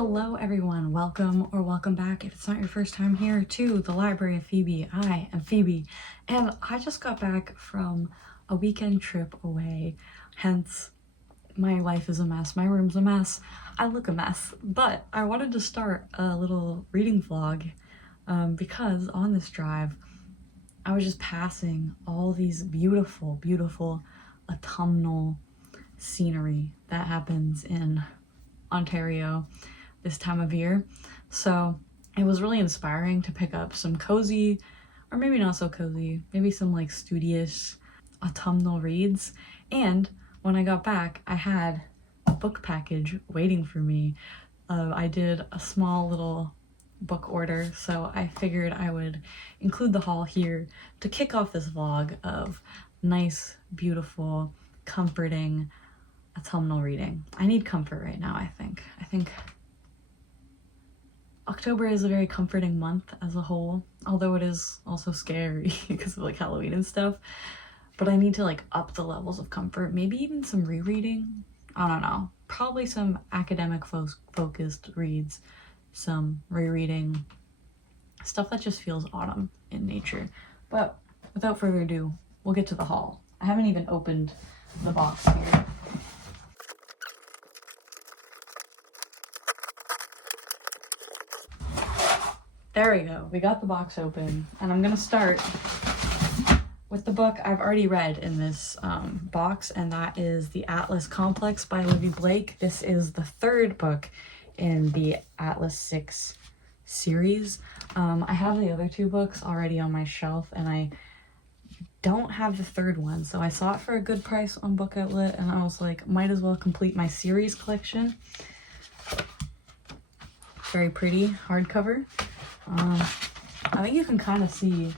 Hello everyone, welcome or welcome back if it's not your first time here to the Library of Phoebe. I am Phoebe and I just got back from a weekend trip away, hence my life is a mess, my room's a mess, I look a mess. But I wanted to start a little reading vlog because on this drive I was just passing all these beautiful autumnal scenery that happens in Ontario this time of year. So it was really inspiring to pick up some cozy, or maybe not so cozy, maybe some like studious autumnal reads. And when I got back, I had a book package waiting for me. I did a small little book order, so I figured I would include the haul here to kick off this vlog of nice, beautiful, comforting autumnal reading. I need comfort right now, I think. October is a very comforting month as a whole, although it is also scary because of like Halloween and stuff. But I need to like up the levels of comfort, maybe even some rereading. I don't know, probably some academic focused reads, some rereading, stuff that just feels autumn in nature. But without further ado, we'll get to the haul. I haven't even opened the box here. There we go, we got the box open, and I'm gonna start with the book I've already read in this box, and that is The Atlas Complex by Olivie Blake. This is the third book in the Atlas 6 series. I have the other two books already on my shelf, and I don't have the third one, so I saw it for a good price on Book Outlet, and I was like, might as well complete my series collection. Very pretty hardcover. I think you can kind of see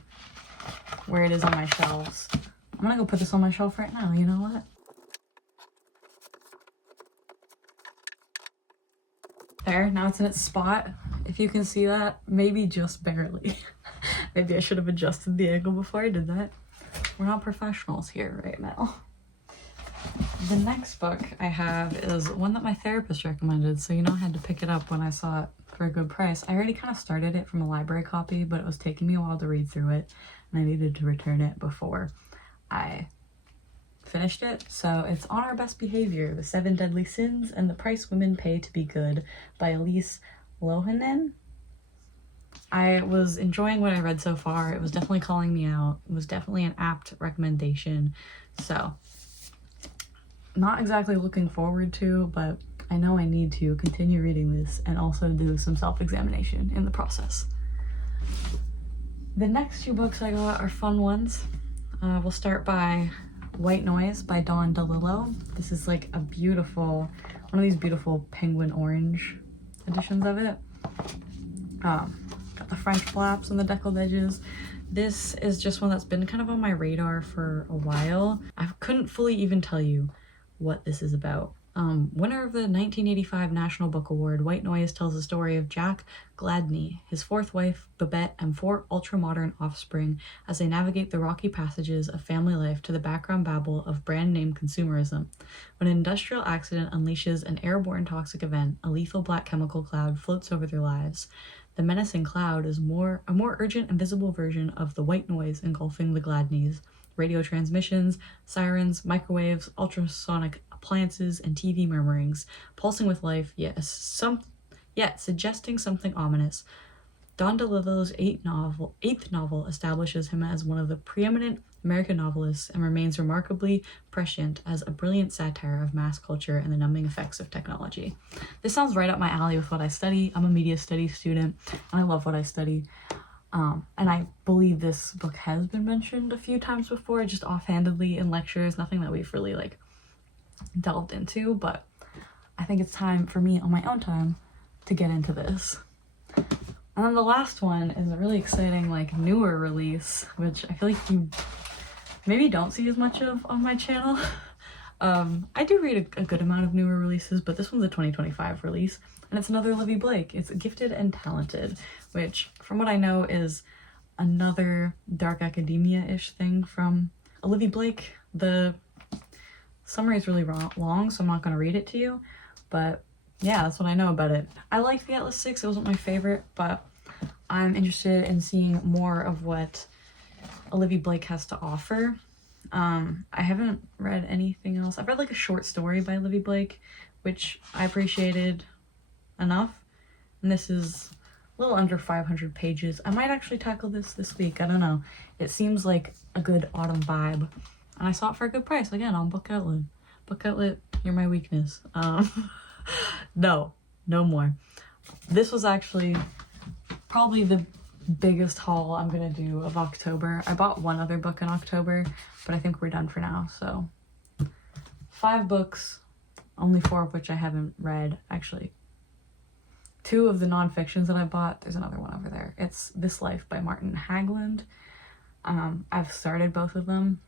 where it is on my shelves. I'm gonna go put this on my shelf right now, you know what? There, now it's in its spot. If you can see that, maybe just barely. Maybe I should have adjusted the angle before I did that. We're not professionals here right now. The next book I have is one that my therapist recommended, so you know I had to pick it up when I saw it for a good price. I already kind of started it from a library copy, but it was taking me a while to read through it, and I needed to return it before I finished it. So it's On Our Best Behavior, The 7 Deadly Sins and the Price Women Pay to Be Good by Elise Loehnen. I was enjoying what I read so far. It was definitely calling me out. It was definitely an apt recommendation. So not exactly looking forward to, but I know I need to continue reading this and also do some self-examination in the process. The next two books I got are fun ones. We'll start by White Noise by DeLillo. This is like a beautiful, one of these beautiful penguin orange editions of it. Got the French flaps and the deckled edges. This is just one that's been kind of on my radar for a while. I couldn't fully even tell you what this is about. Winner of the 1985 National Book Award, White Noise tells the story of Jack Gladney, his fourth wife, Babette, and 4 ultra-modern offspring as they navigate the rocky passages of family life to the background babble of brand-name consumerism. When an industrial accident unleashes an airborne toxic event, a lethal black chemical cloud floats over their lives. The menacing cloud is a more urgent and visible version of the white noise engulfing the Gladneys. Radio transmissions, sirens, microwaves, ultrasonic appliances, and TV murmurings, pulsing with life, yet suggesting something ominous. Don DeLillo's eighth novel establishes him as one of the preeminent American novelists and remains remarkably prescient as a brilliant satire of mass culture and the numbing effects of technology. This sounds right up my alley with what I study. I'm a media studies student, and I love what I study. And I believe this book has been mentioned a few times before, just offhandedly in lectures, nothing that we've really like delved into, but I think it's time for me on my own time to get into this. And then the last one is a really exciting like newer release, which I feel like you maybe don't see as much of on my channel. I do read a good amount of newer releases, but this one's a 2025 release, and it's another Olivie Blake. It's Gifted and Talented, which from what I know is another dark academia-ish thing from Olivie Blake. The summary is really long, so I'm not going to read it to you, but yeah, that's what I know about it. I liked the Atlas 6, it wasn't my favorite, but I'm interested in seeing more of what Olivie Blake has to offer. I haven't read anything else. I've read like a short story by Olivie Blake, which I appreciated enough. And this is a little under 500 pages. I might actually tackle this week. I don't know. It seems like a good autumn vibe. And I saw it for a good price, again, on Book Outlet. Book Outlet, you're my weakness. No more. This was actually probably the biggest haul I'm gonna do of October. I bought one other book in October, but I think we're done for now. So 5 books, only 4 of which I haven't read. Actually, 2 of the non-fictions that I bought, there's another one over there. It's This Life by Martin Hagglund. I've started both of them,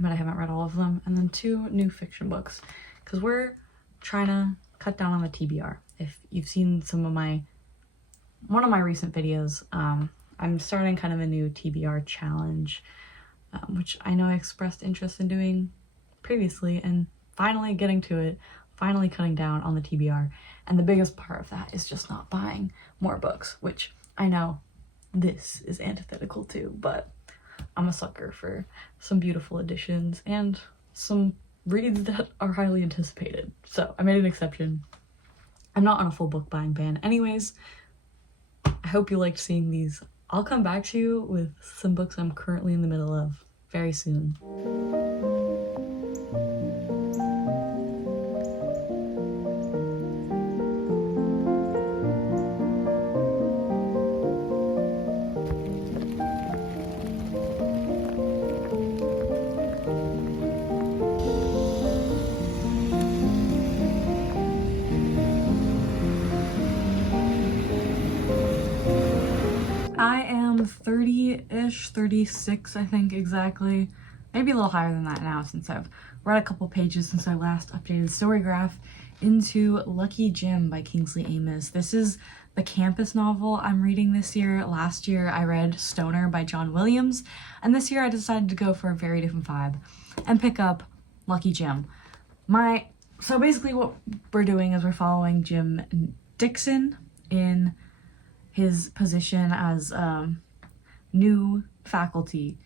but I haven't read all of them. And then 2 new fiction books, because we're trying to cut down on the TBR. If you've seen one of my recent videos, I'm starting kind of a new TBR challenge, which I know I expressed interest in doing previously, and finally getting to it, finally cutting down on the TBR. And the biggest part of that is just not buying more books, which I know this is antithetical to, but I'm a sucker for some beautiful editions and some reads that are highly anticipated. So I made an exception. I'm not on a full book buying ban anyways. I hope you liked seeing these. I'll come back to you with some books I'm currently in the middle of very soon. I am 30-ish, 36, I think exactly. Maybe a little higher than that now, since I've read a couple pages since I last updated Storygraph into Lucky Jim by Kingsley Amis. This is the campus novel I'm reading this year. Last year I read Stoner by John Williams, and this year I decided to go for a very different vibe and pick up Lucky Jim. So basically what we're doing is we're following Jim Dixon in his position as new faculty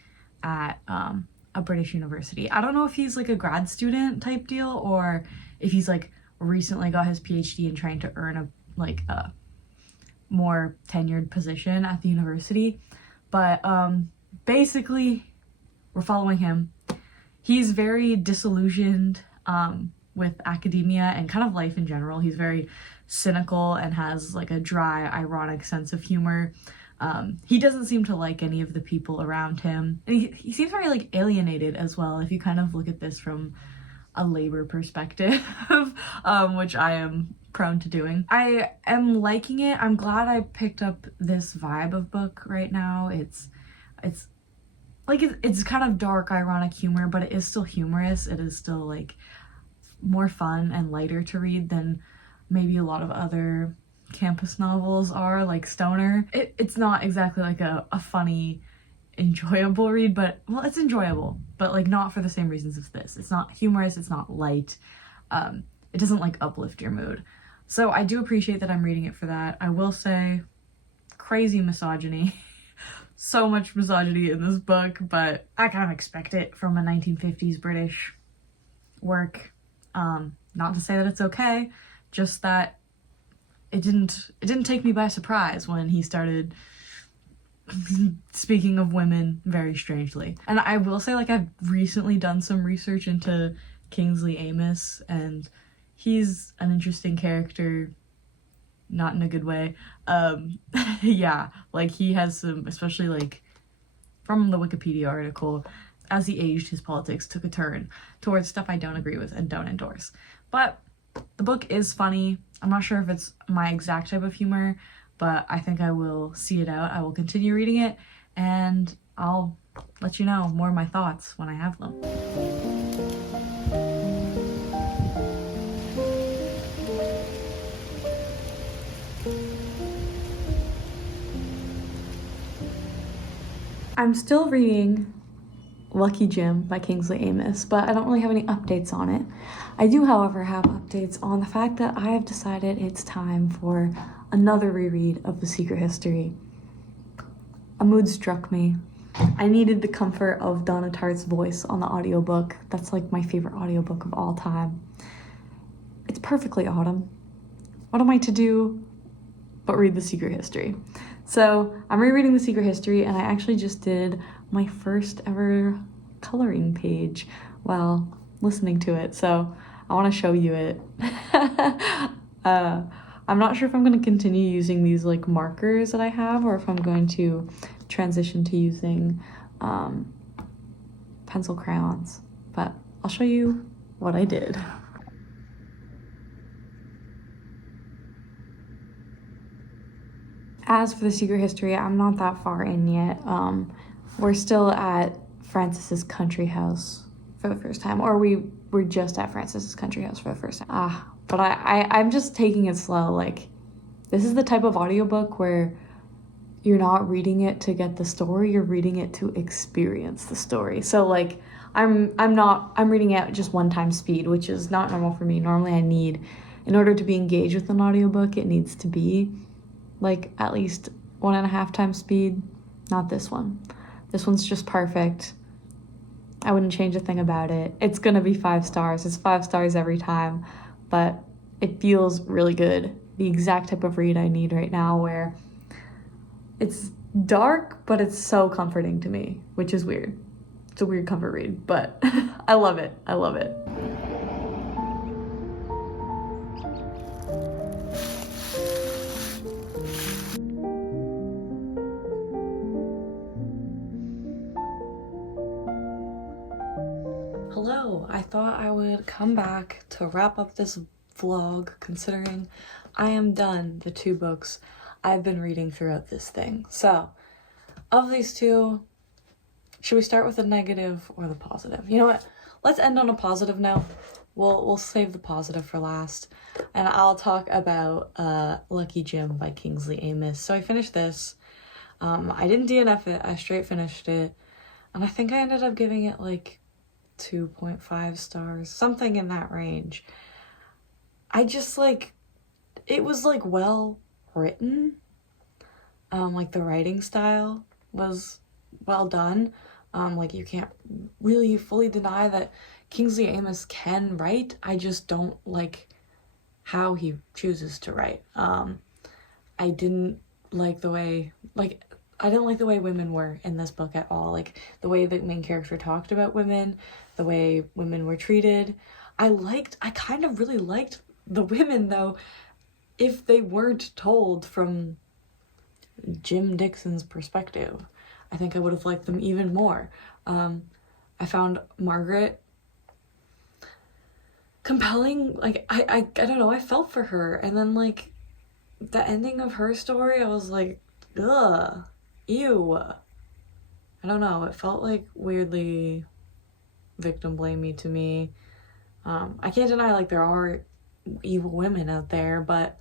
at a British university. I don't know if he's like a grad student type deal, or if he's like recently got his PhD and trying to earn a more tenured position at the university. But basically we're following him. He's very disillusioned with academia and kind of life in general. He's very cynical and has like a dry, ironic sense of humor. He doesn't seem to like any of the people around him. And he seems very like alienated as well, if you kind of look at this from a labor perspective, which I am prone to doing. I am liking it. I'm glad I picked up this vibe of book right now. It's kind of dark, ironic humor, but it is still humorous. It is still like more fun and lighter to read than maybe a lot of other campus novels are, like Stoner. It's not exactly like a funny, enjoyable read, but well, it's enjoyable, but like not for the same reasons as this. It's not humorous, it's not light, it doesn't like uplift your mood. So I do appreciate that I'm reading it for that. I will say, crazy misogyny. So much misogyny in this book, but I kind of expect it from a 1950s British work. Not to say that it's okay, just that it didn't take me by surprise when he started speaking of women very strangely. And I will say, like, I've recently done some research into Kingsley Amis, and he's an interesting character, not in a good way. Yeah, like he has some, especially like from the Wikipedia article, as he aged, his politics took a turn towards stuff I don't agree with and don't endorse. But the book is funny. I'm not sure if it's my exact type of humor, but I think I will see it out. I will continue reading it, and I'll let you know more of my thoughts when I have them. I'm still reading Lucky Jim by Kingsley Amis, but I don't really have any updates on it. I do, however, have updates on the fact that I have decided it's time for another reread of The Secret History. A mood struck me. I needed the comfort of Donna Tartt's voice on the audiobook. That's like my favorite audiobook of all time. It's perfectly autumn. What am I to do but read The Secret History? So I'm rereading The Secret History, and I actually just did my first ever coloring page while listening to it. So I want to show you it. I'm not sure if I'm going to continue using these like markers that I have, or if I'm going to transition to using pencil crayons, but I'll show you what I did. As for The Secret History, I'm not that far in yet. We're still at Francis's country house for the first time, or we were just at Francis's country house for the first time. But I'm just taking it slow. Like, this is the type of audiobook where you're not reading it to get the story, you're reading it to experience the story. So like, I'm reading it at just 1x speed, which is not normal for me. Normally in order to be engaged with an audiobook, it needs to be like at least 1.5x speed. Not this one. This one's just perfect. I wouldn't change a thing about it. It's gonna be 5 stars. It's 5 stars every time, but it feels really good. The exact type of read I need right now, where it's dark, but it's so comforting to me, which is weird. It's a weird comfort read, but I love it. I love it. Hello, I thought I would come back to wrap up this vlog, considering I am done the 2 books I've been reading throughout this thing. So, of these 2, should we start with the negative or the positive? You know what? Let's end on a positive note. We'll save the positive for last, and I'll talk about Lucky Jim by Kingsley Amis. So I finished this. I didn't DNF it. I straight finished it, and I think I ended up giving it like 2.5 stars, something in that range. I just like, it was like well written. Like the writing style was well done. Like you can't really fully deny that Kingsley Amis can write. I just don't like how he chooses to write. I didn't like the way, I didn't like the way women were in this book at all. Like the way the main character talked about women, the way women were treated. I kind of really liked the women, though, if they weren't told from Jim Dixon's perspective. I think I would have liked them even more. I found Margaret compelling. Like, I don't know, I felt for her. And then, like, the ending of her story, I was like, ugh, ew. I don't know, it felt like weirdly victim blamey to me. I can't deny, like, there are evil women out there, but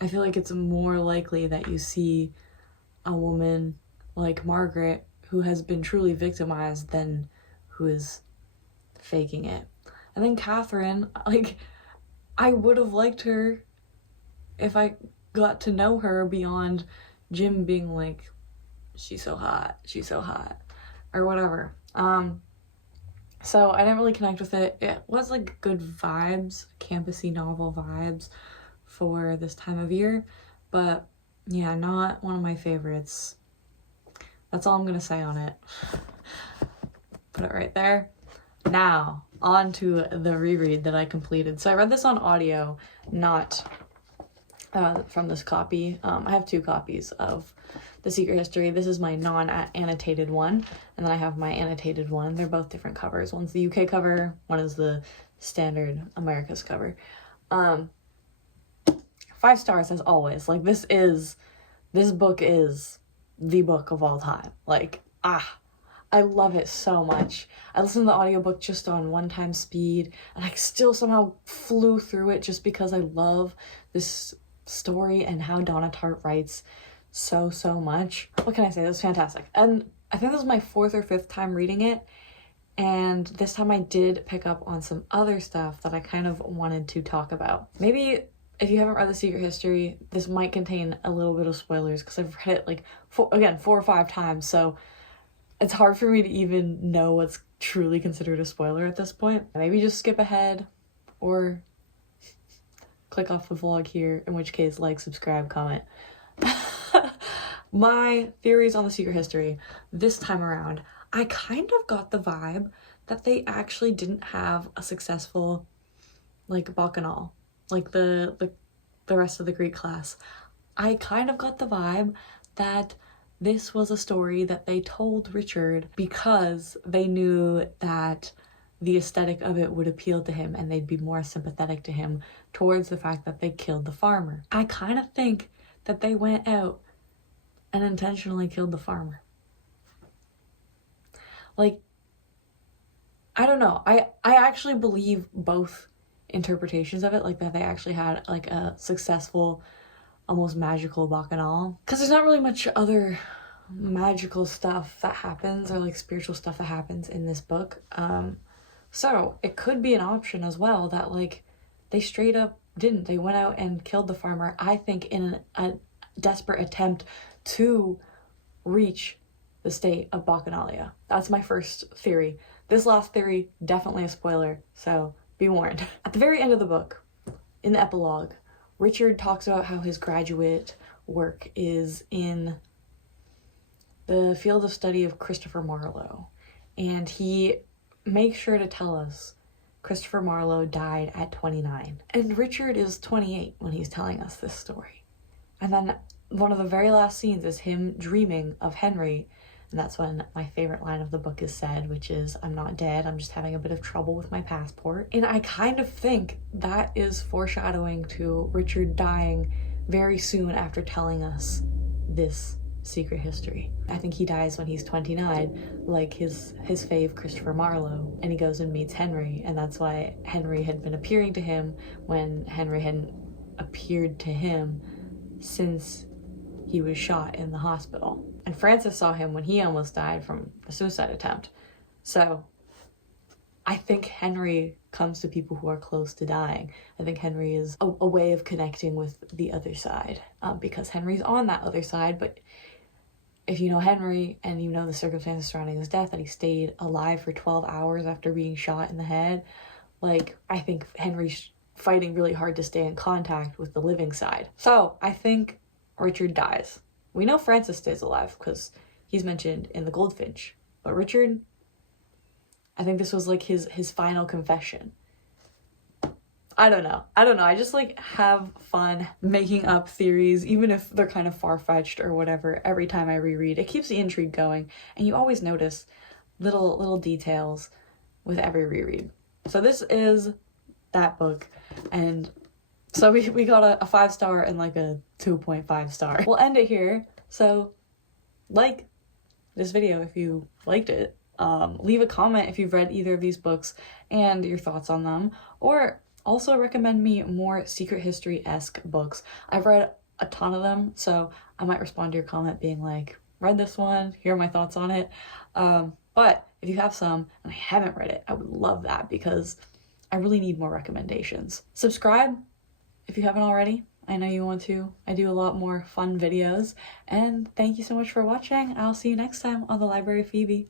I feel like it's more likely that you see a woman like Margaret who has been truly victimized than who is faking it. And then Catherine, like, I would have liked her if I got to know her beyond Jim being like, she's so hot, or whatever. So I didn't really connect with it. It was like good vibes, campusy novel vibes for this time of year, but yeah, not one of my favorites. That's all I'm gonna say on it. Put it right there. Now, on to the reread that I completed. So I read this on audio, not from this copy. I have 2 copies of The Secret History. This is my non-annotated one, and then I have my annotated one. They're both different covers. One's the UK cover, one is the standard America's cover. 5 stars as always. Like, this book is the book of all time. Like, I love it so much. I listened to the audiobook just on 1x speed, and I still somehow flew through it just because I love this story and how Donna Tartt writes so much. What can I say? It was fantastic. And I think this was my 4th or 5th time reading it, and this time I did pick up on some other stuff that I kind of wanted to talk about. Maybe if you haven't read The Secret History, this might contain a little bit of spoilers because I've read it like 4 or 5 times, so it's hard for me to even know what's truly considered a spoiler at this point. Maybe just skip ahead or click off the vlog here, in which case like, subscribe, comment. My theories on The Secret History this time around, I kind of got the vibe that they actually didn't have a successful like bacchanal, like the rest of the Greek class. I kind of got the vibe that this was a story that they told Richard because they knew that the aesthetic of it would appeal to him and they'd be more sympathetic to him towards the fact that they killed the farmer. I kind of think that they went out and intentionally killed the farmer. Like, I don't know. I actually believe both interpretations of it, like that they actually had like a successful, almost magical bacchanal. Because there's not really much other magical stuff that happens or like spiritual stuff that happens in this book. So it could be an option as well that like they straight up didn't. They went out and killed the farmer, I think in a desperate attempt to reach the state of bacchanalia. That's my first theory. This last theory, definitely a spoiler, so be warned. At the very end of the book, in the epilogue, Richard talks about how his graduate work is in the field of study of Christopher Marlowe, and he makes sure to tell us Christopher Marlowe died at 29. And Richard is 28 when he's telling us this story. And then one of the very last scenes is him dreaming of Henry, and that's when my favorite line of the book is said, which is, "I'm not dead, I'm just having a bit of trouble with my passport." And I kind of think that is foreshadowing to Richard dying very soon after telling us this secret history. I think he dies when he's 29, like his fave Christopher Marlowe, and he goes and meets Henry, and that's why Henry had been appearing to him when Henry hadn't appeared to him since he was shot in the hospital. And Francis saw him when he almost died from a suicide attempt. So I think Henry comes to people who are close to dying. I think Henry is a way of connecting with the other side, because Henry's on that other side. But if you know Henry and you know the circumstances surrounding his death, that he stayed alive for 12 hours after being shot in the head, like, I think Henry's fighting really hard to stay in contact with the living side. So I think Richard dies. We know Francis stays alive because he's mentioned in The Goldfinch, but Richard, I think this was like his final confession. I don't know. I just like have fun making up theories, even if they're kind of far-fetched or whatever. Every time I reread, it keeps the intrigue going, and you always notice little details with every reread. So this is that book, and so we got a 5-star and like a 2.5 star. We'll end it here. So like this video if you liked it. Leave a comment if you've read either of these books and your thoughts on them, or also recommend me more secret history-esque books. I've read a ton of them, so I might respond to your comment being like, read this one, here are my thoughts on it. But if you have some and I haven't read it, I would love that because I really need more recommendations. Subscribe if you haven't already. I know you want to. I do a lot more fun videos. And thank you so much for watching. I'll see you next time on The Library of Phoebe.